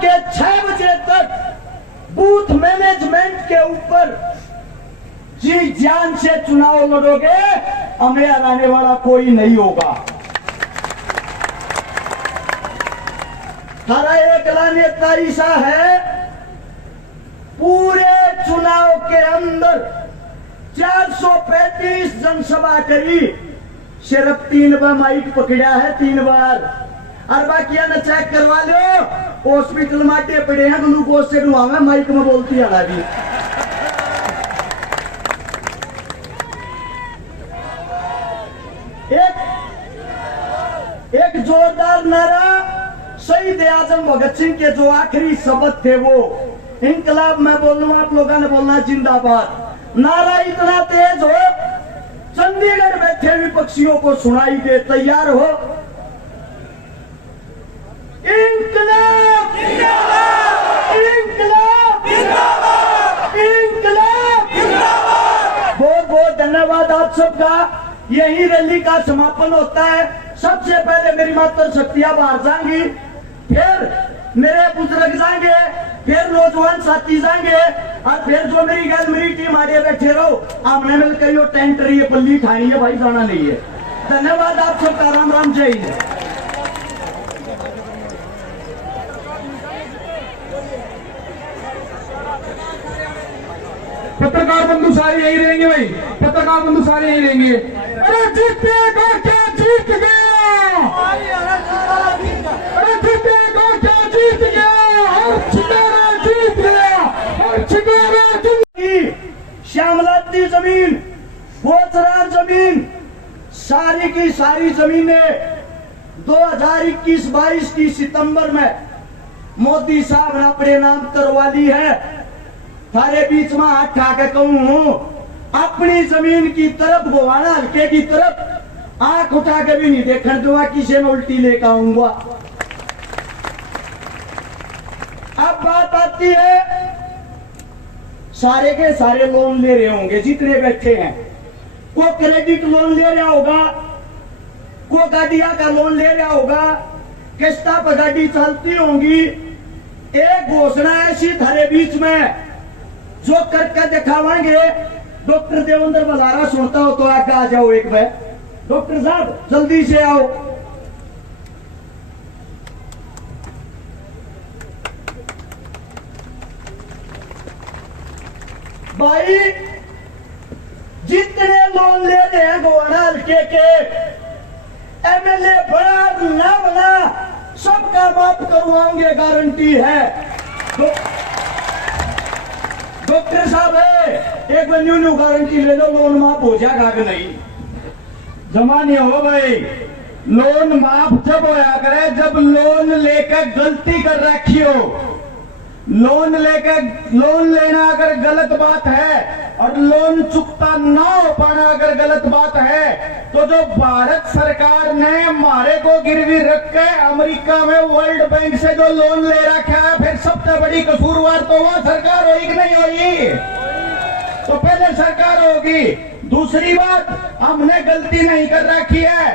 के 6 बजे तक बूथ मैनेजमेंट के ऊपर जी जान से चुनाव लड़ोगे, हमें हराने वाला कोई नहीं होगा। हमारा एक ऐलान ऐसा है, पूरे चुनाव के अंदर 435 जनसभा करी, सिर्फ 3 बार माइक पकड़ा है, 3 बार। और बाकी न चेक करवा लो, हॉस्पिटल माटे पड़े हैं, ग्लूकोज से डुआवे, माइक में बोलती है अभी। एक जोरदार नारा शहीद आजम भगत सिंह के जो आखिरी शब्द थे वो, इनकलाब मैं बोल रहा हूं, आप लोगों ने बोलना जिंदाबाद। नारा इतना तेज हो चंडीगढ़ बैठे विपक्षियों को सुनाई दे। तैयार हो? इंकलाब जिंदाबाद, इंकलाब जिंदाबाद, इंकलाब जिंदाबाद। बहुत बहुत धन्यवाद आप सबका। यही रैली का समापन होता है। सबसे पहले मेरी मातर शक्तियां बाहर जाएंगी, फिर मेरे बुजुर्ग जाएंगे, फिर नौजवान साथी जाएंगे, और फिर जो मेरी गैलरी टीम आगे बैठे रहो, आपने मिलकर यो टेंट रही है, पल्ली खानी है भाई, जाना नहीं है। धन्यवाद आप सबका। राम राम, जय हिंद। पत्रकार बंधु सारे यही रहेंगे भाई, पत्रकार बंधु सारे यही रहेंगे। अरे जीतेगा क्या, जीत गया, अरे जीतेगा क्या, जीत गया, और छिकारा जीत गया, और छिकारा श्यामलाती जमीन, बोचरा जमीन, सारी की सारी जमीनें 2021-22 की सितंबर में मोदी साहब ने अपने नाम करवा ली है। थारे बीच में हाथ उठा के कहूं, अपनी जमीन की तरफ, गोवाना हल्के की तरफ आंख उठा के भी नहीं देखने दूंगा, किसी ने उल्टी लेकर आऊंगा। अब बात आती है, सारे के सारे लोन ले रहे होंगे जितने बैठे हैं। को क्रेडिट लोन ले रहा होगा, को गाड़िया का लोन ले रहा होगा, किस्ता पर गाड़ी चलती होंगी। एक घोषणा ऐसी थारे बीच में जो करके दिखावाएंगे। डॉक्टर देवेंद्र बलारा सुनता हो तो आगे आ जाओ एक बार। डॉक्टर साहब जल्दी से आओ। भाई जितने लोन ले रहे हैं गोवाना हल्के के, एमएलए बना ना बना, सबका माफ करवाएंगे, गारंटी है। डॉक्टर साहब है, एक बार न्यू गारंटी ले लो, लोन माफ हो जाएगा कि नहीं? जमा नहीं हो भाई। लोन माफ जब होया करे जब लोन लेकर गलती कर रखी हो। लोन लेना अगर गलत बात है और लोन चुकता ना हो पाना अगर गलत बात है, तो जो भारत सरकार ने हमारे को गिरवी रख के अमेरिका में वर्ल्ड बैंक से जो लोन ले रखा है, फिर सबसे बड़ी कसूरवार तो वहां सरकार होगी कि नहीं होगी? तो पहले सरकार होगी। दूसरी बात, हमने गलती नहीं कर रखी है,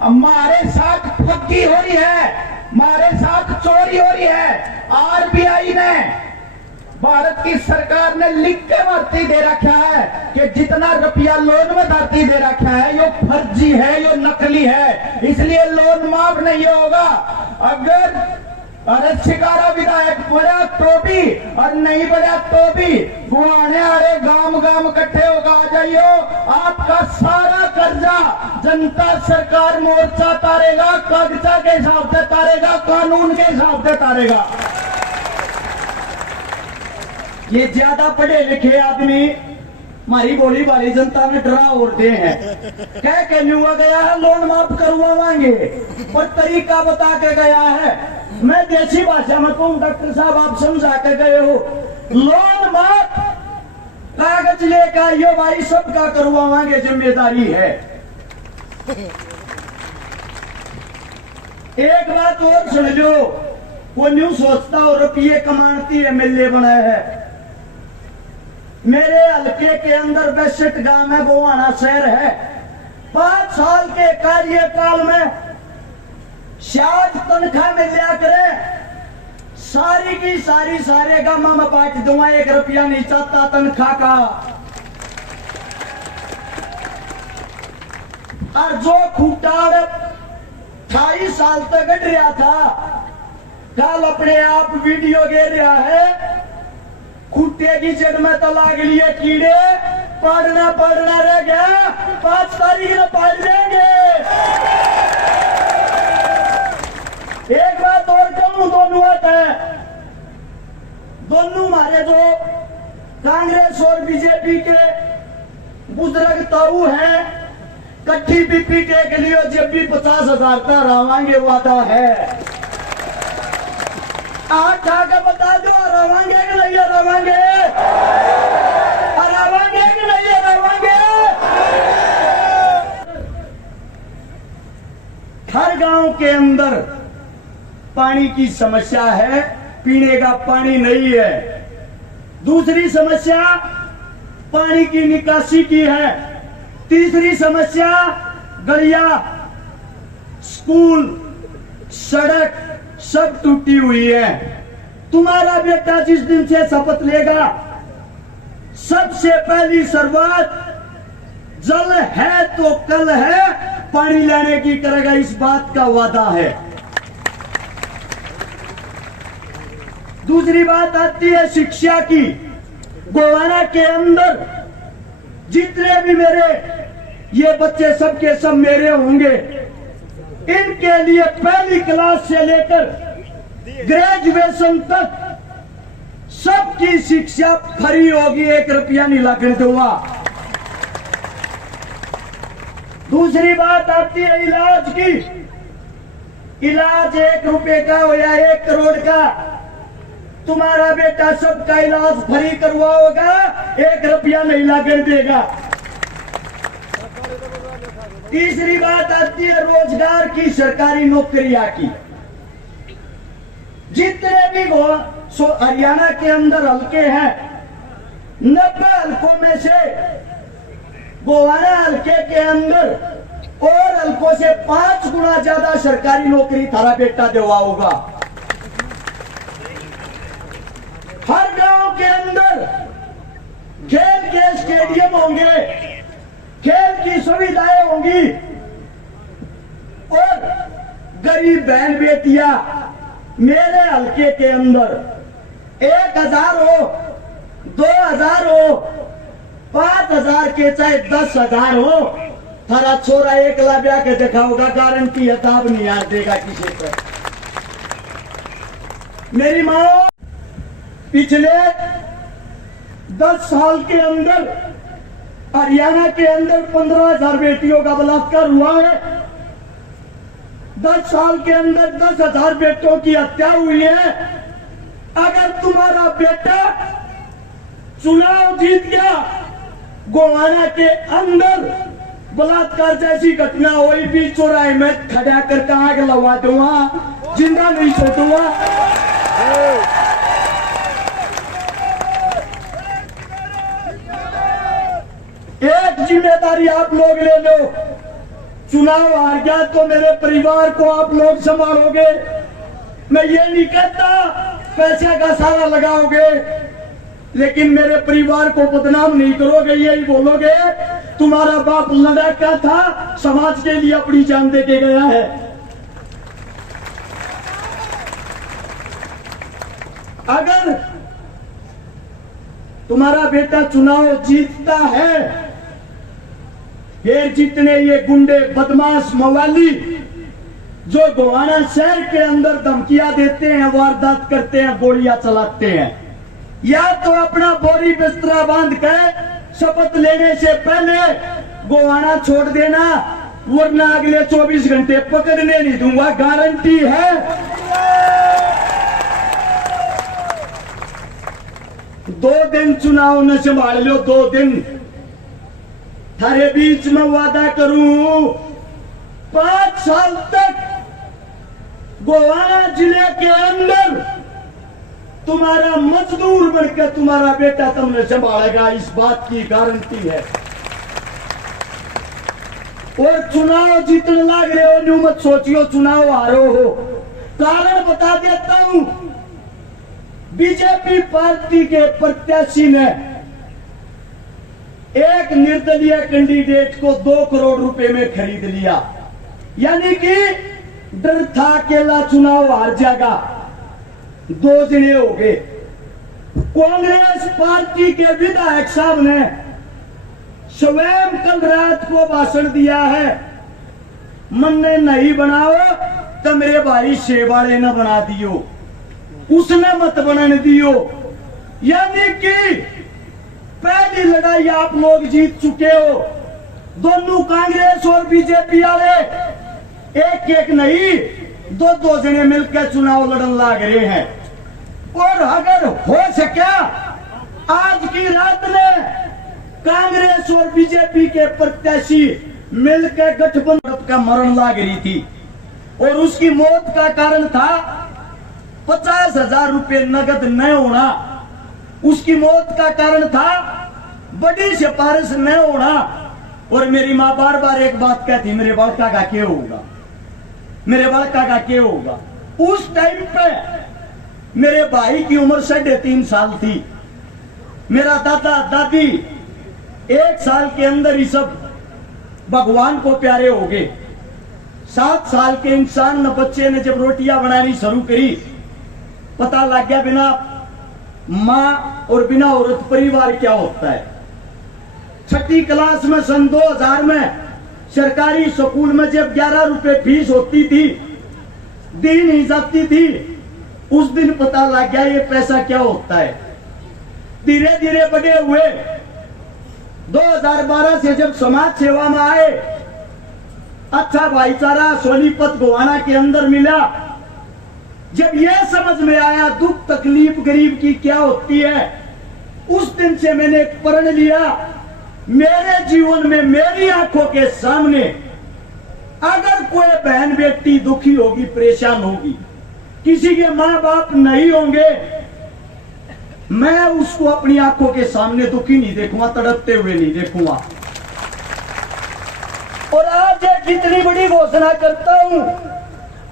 हमारे साथ ठगी हो रही है, हमारे साथ चोरी हो रही है। आरबीआई ने, भारत की सरकार ने लिख के भर्ती दे रखा है कि जितना रुपया लोन में धरती दे रखा है ये फर्जी है, ये नकली है, इसलिए लोन माफ नहीं होगा। अगर अरे शिकारा विधायक बड़ा तो भी और नहीं बड़ा तो भी गुआने अरे गांव इकट्ठे होगा आ जाइयो। आपका सारा कर्जा जनता सरकार मोर्चा तारेगा, कागजा के हिसाब से तारेगा, कानून के हिसाब से तारेगा। ये ज्यादा पढ़े लिखे आदमी हमारी बोली वाली जनता में डरा उड़ते हैं। कह के न्यूआ गया है लोन माफ करवाएंगे, और तरीका बता के गया है। मैं देसी भाषा में कहूँ, डॉक्टर साहब आप समझा के गए हो, लोन माफ कागज लेकर आइयो भाई, सबका करवाएंगे, जिम्मेदारी है। एक बात और सुन लो, वो न्यू सोचता हो रुपये कमाती एमएलए बनाए है। मेरे हल्के के अंदर 62 गांव है, गोवाना शहर है। 5 साल के कार्यकाल में शायद तनख्वाह मिल लिया करे सारी की सारी सारे गामा में बांट दूंगा, 1 रुपया नहीं चाहता तनख्वाह का। और जो खूटाड़ 28 साल तक गढ़ रहा था, कल अपने आप वीडियो गिर रहा है, खूटे की जड़ में तो लाग लिए कीड़े, पढ़ना रह गया, 5 तारीख में पढ़ देंगे। एक बात और कहूं, दोनों है, दोनों हमारे जो कांग्रेस और बीजेपी के बुजुर्ग ताऊ हैं, कट्ठी बीपी के लिए जब भी 50,000 का रावांगे वादा है। आठ आके बता दो, रावांगे कि नहीं रावांगे, रावांगे कि नहीं रावांगे। हर गांव के अंदर पानी की समस्या है, पीने का पानी नहीं है। दूसरी समस्या पानी की निकासी की है। तीसरी समस्या गलिया, स्कूल, सड़क सब टूटी हुई है। तुम्हारा बेटा जिस दिन से शपथ लेगा, सबसे पहली शुरुआत जल है तो कल है, पानी लाने की करेगा, इस बात का वादा है। दूसरी बात आती है शिक्षा की। गोवाना के अंदर जितने भी मेरे ये बच्चे सबके सब मेरे होंगे, इनके लिए पहली क्लास से लेकर ग्रेजुएशन तक सबकी शिक्षा फ्री होगी, 1 रुपया नहीं लगने दूंगा। दूसरी बात आती है इलाज की। इलाज 1 रुपए का हो या 1 करोड़ का, तुम्हारा बेटा सबका इलाज फ्री करवाओगा, 1 रुपया नहीं लगने देगा। तीसरी बात आती है रोजगार की, सरकारी नौकरियां की। जितने भी हरियाणा के अंदर हल्के हैं, 90 हल्कों में से गोवाना हल्के के अंदर और हल्कों से 5 गुना ज्यादा सरकारी नौकरी थारा बेटा दिलवाओगा। हर गांव के अंदर खेल के स्टेडियम होंगे, खेल की सुविधाएं होंगी, और गरीब बहन बेटियां मेरे हल्के के अंदर 1,000 हो, 2,000 हो, 5,000 के चाहे 10,000 हो, थारा छोरा 1 लाख ब्याह के देखा होगा, गारंटी है, ताब नहीं याद देगा किसी पर। मेरी माँ पिछले 10 साल के अंदर हरियाणा के अंदर 15,000 बेटियों का बलात्कार हुआ है। 10 साल के अंदर 10,000 बेटों की हत्या हुई है। अगर तुम्हारा बेटा चुनाव जीत गया, गोवाना के अंदर बलात्कार जैसी घटना हुई भी, चौराहे में खड़ा करके आग लगा दूंगा, जिंदा नहीं छोड़ूंगा। एक जिम्मेदारी आप लोग ले लो, चुनाव हार गया तो मेरे परिवार को आप लोग संभालोगे। मैं ये नहीं कहता पैसे का सारा लगाओगे, लेकिन मेरे परिवार को बदनाम नहीं करोगे। यही बोलोगे तुम्हारा बाप लड़ाका था, समाज के लिए अपनी जान दे के गया है। अगर तुम्हारा बेटा चुनाव जीतता है, फिर जितने ये गुंडे बदमाश मवाली जो गोवाना शहर के अंदर धमकियां देते हैं, वारदात करते हैं, गोलियां चलाते हैं, या तो अपना बोरी बिस्तरा बांध कर शपथ लेने से पहले गोवाना छोड़ देना, वरना अगले 24 घंटे पकड़ने नहीं दूंगा, गारंटी है। 2 दिन चुनाव न संभाल लो, 2 दिन थारे बीच में वादा करूं, 5 साल तक गोवाना जिले के अंदर तुम्हारा मजदूर बनकर तुम्हारा बेटा तुमने संभालेगा, इस बात की गारंटी है। और चुनाव जीतने लग रहे हो, न्यू मत सोचियो चुनाव हारो हो। कारण बता देता हूं, बीजेपी पार्टी के प्रत्याशी ने एक निर्दलीय कैंडिडेट को 2 करोड़ रुपए में खरीद लिया, यानी कि डर था अकेला चुनाव हार जाएगा, 2 जने हो गए। कांग्रेस पार्टी के विधायक साहब ने स्वयं कल रात को भाषण दिया है, मन ने नहीं बनाओ तो मेरे भाई शेवाड़े न बना दियो, उसने मत बनाने दियो। यानी कि पहली लड़ाई आप लोग जीत चुके हो। दोनों कांग्रेस और बीजेपी वाले एक एक नहीं 2-2 जने मिलकर चुनाव लड़न लग रहे हैं। और अगर हो सका आज की रात में कांग्रेस और बीजेपी के प्रत्याशी मिलकर गठबंधन का मरण लाग रही थी और उसकी मौत का कारण था 50,000 रुपए नगद न होना, उसकी मौत का कारण था बड़ी सिफारिश न होना। और मेरी माँ बार बार एक बात कहती, मेरे बालका का क्या होगा, मेरे बालका का क्या होगा। उस टाइम पे मेरे भाई की उम्र 3.5 साल थी, मेरा दादा दादी 1 साल के अंदर ही सब भगवान को प्यारे हो गए। 7 साल के इंसान न बच्चे ने जब रोटियां बनानी शुरू करी, पता लग गया बिना माँ और बिना औरत परिवार क्या होता है। 6ठी क्लास में सन 2000 में सरकारी स्कूल में जब 11 रुपए फीस होती थी, दी नहीं जाती थी, उस दिन पता लग गया ये पैसा क्या होता है। धीरे धीरे बड़े हुए, 2012 से जब समाज सेवा में आए, अच्छा भाईचारा सोनीपत गोवाना के अंदर मिला, जब यह समझ में आया दुख तकलीफ गरीब की क्या होती है, उस दिन से मैंने एक प्रण लिया, मेरे जीवन में मेरी आंखों के सामने अगर कोई बहन बेटी दुखी होगी, परेशान होगी, किसी के माँ बाप नहीं होंगे, मैं उसको अपनी आंखों के सामने दुखी नहीं देखूंगा, तड़पते हुए नहीं देखूंगा। और आज कितनी बड़ी घोषणा करता हूं,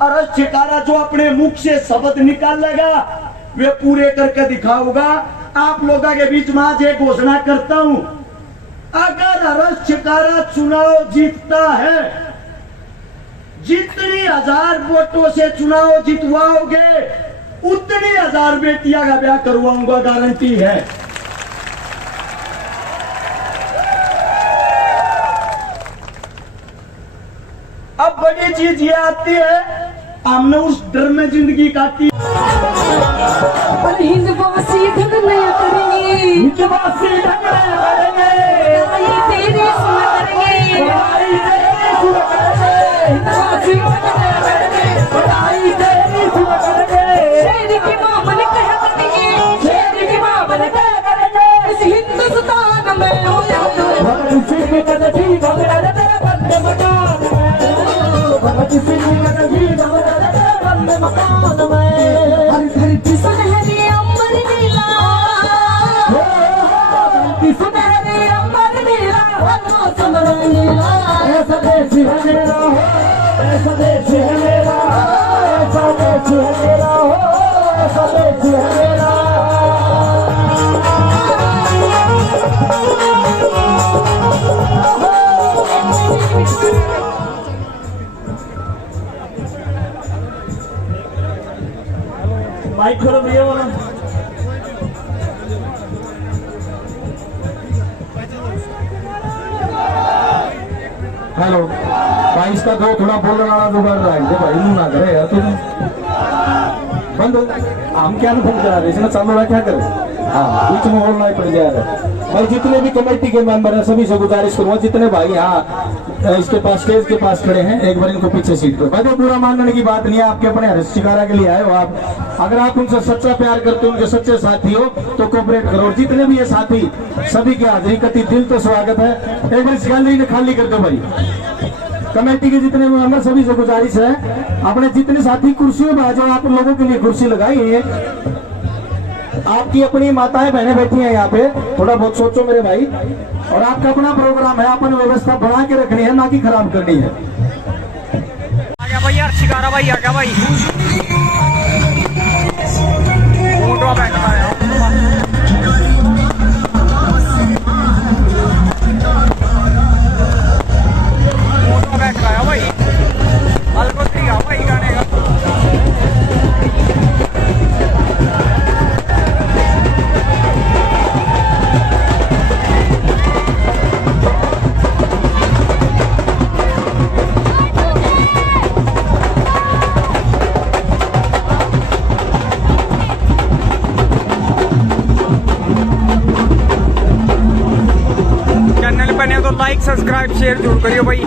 अरज छिकारा जो अपने मुख से शब्द निकालेगा वे पूरे करके दिखाऊंगा। आप लोगों के बीच में आज एक घोषणा करता हूं, अगर अरज छिकारा चुनाव जीतता है, जितनी 1000 वोटों से चुनाव जितवाओगे उतनी 1000 बेटियां का ब्याह करवाऊंगा, गारंटी है। अब बड़ी चीज ये आती है, हमने उस डर में जिंदगी काटी। पर हिंदवासी ढंग नया करेंगे, हिंदवासी ढंग नया करेंगे, ये तेरी सुन करेंगे, हिंदवासी ढंग नया करेंगे, बधाई तेरी सुन करेंगे, शेर की मां बन कह करेंगे, शेर की मां बन कह करेंगे, इस हिंदुस्तान में हो भगत सिंह कदजी भगत तेरे बंदे मकान में, भगत सिंह कदजी भगत तेरे बंदे मकान में, हर धरती सुनहरी अमर नीला, धरती सुनहरी अमर नीला, हनो समर नीला, ऐसा देश है मेरा हो, ऐसा देश है मेरा, ऐसा देश है मेरा हो, ऐसा देश है मेरा। माइक खोलो भैया वाला। हेलो भाई, इसका दो थोड़ा बोलने वाला जुगाड़ रहा है भाई, मुंह ना करे यार तुम, बंद हो। हम क्या फोन करा रहे इसने चालू रहा, क्या करे, हाँ बीच में बोलना ही पड़ जाएगा। भाई जितने भी कमेटी के मेंबर हैं सभी से गुजारिश करूंगा, जितने भाई यहाँ इसके पास स्टेज के पास खड़े हैं, एक बार इनको पीछे सीट पर। भाई बुरा मानने की बात नहीं है, आपके अपने हर्ष शिकारा के लिए आए हो आप, अगर आप उनसे सच्चा प्यार करते हो, उनके सच्चे साथी हो तो कोऑपरेट करो। और जितने भी ये साथी सभी की हाजिरी कति दिल तो स्वागत है। एक बार इस गैलरी ने खाली कर दो भाई, कमेटी के जितने मेंबर सभी से गुजारिश है, अपने जितने साथी कुर्सियों में आ जाओ, आप लोगों के लिए कुर्सी लगाई है, आपकी अपनी माताएं बहनें बैठी हैं यहाँ पे, थोड़ा बहुत सोचो मेरे भाई। और आपका अपना प्रोग्राम है, अपन व्यवस्था बना के रखनी है, ना कि खराब करनी है। आ गया भाई यार, शिकारा भाई आ गया भाई, फोटो लाइक सब्सक्राइब शेयर जरूर करियो भाई।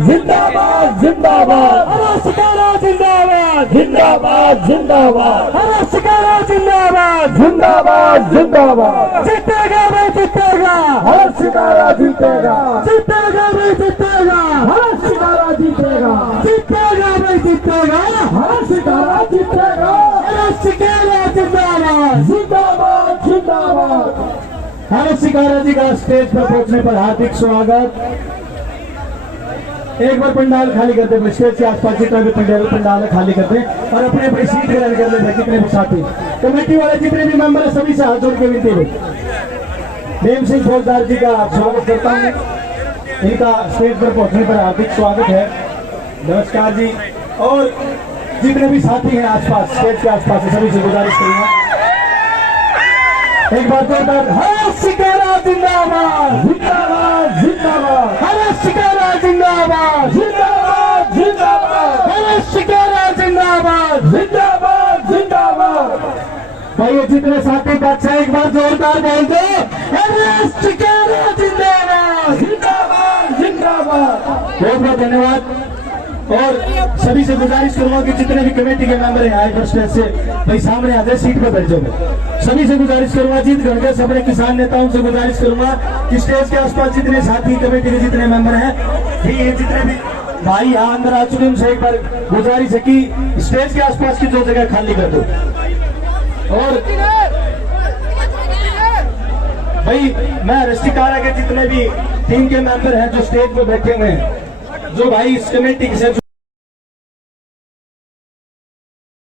जिंदाबाद जिंदाबाद हरासकारा जिंदाबाद जिंदाबाद जिंदाबाद हरासकारा जिंदाबाद जिंदाबाद जिंदाबाद जीतेगा भाई जीतेगा हरासकारा जीतेगा जीतेगा भाई जीतेगा हरासकारा जीतेगा जीतेगा भाई जीतेगा हरासकारा जीतेगा हरासकारा जिंदाबाद जिंदाबाद जिंदाबाद। हरासकारा जी का स्टेज पर पहुंचने पर हार्दिक स्वागत। एक बार पंडाल खाली करते हैं, स्टेज के आसपास जितना भी पंडाल है खाली करते हैं और अपने अपनी सीट ग्रहण कर लेते हैं। जितने भी साथी कमेटी वाले जितने भी मेंबर है सभी से हाथ जोड़ के विनती है। भीम सिंह फौजदार जी का स्वागत करता हूँ, इनका स्टेज पर पहुंचने पर हार्दिक स्वागत है। नमस्कार जी। और जितने भी साथी हैं आसपास स्टेज के आसपास सभी से गुजारिश करूंगा एक बार जोरदार हरासकारा जिंदाबाद जिंदाबाद जिंदाबाद हरासकारा जिंदाबाद जिंदाबाद जिंदाबाद हरासकारा जिंदाबाद जिंदाबाद जिंदाबाद। भाई ये जितने साथी बादशाह एक बार जोरदार बोल दो हरासकारा जिंदाबाद जिंदाबाद जिंदाबाद। बहुत बहुत धन्यवाद। और सभी से गुजारिश करूंगा कि जितने भी कमेटी के मेंबर हैं आए स्टेज से भाई सामने आ जाए, सीट पर बैठ जाओ। सभी से गुजारिश करूंगा, जीत गणगढ़ से अपने किसान नेताओं से गुजारिश करूंगा कि स्टेज के आसपास जितने साथी कमेटी के जितने मेंबर हैं ये जितने भी भाई यहाँ अंदर आ चुके उनसे एक बार गुजारिश है कि स्टेज के आसपास की जो जगह खाली कर दो। और भाई मैं हरासकारा के जितने भी टीम के मेंबर हैं जो स्टेज पर बैठे हुए हैं, जो भाई इस कमेटी से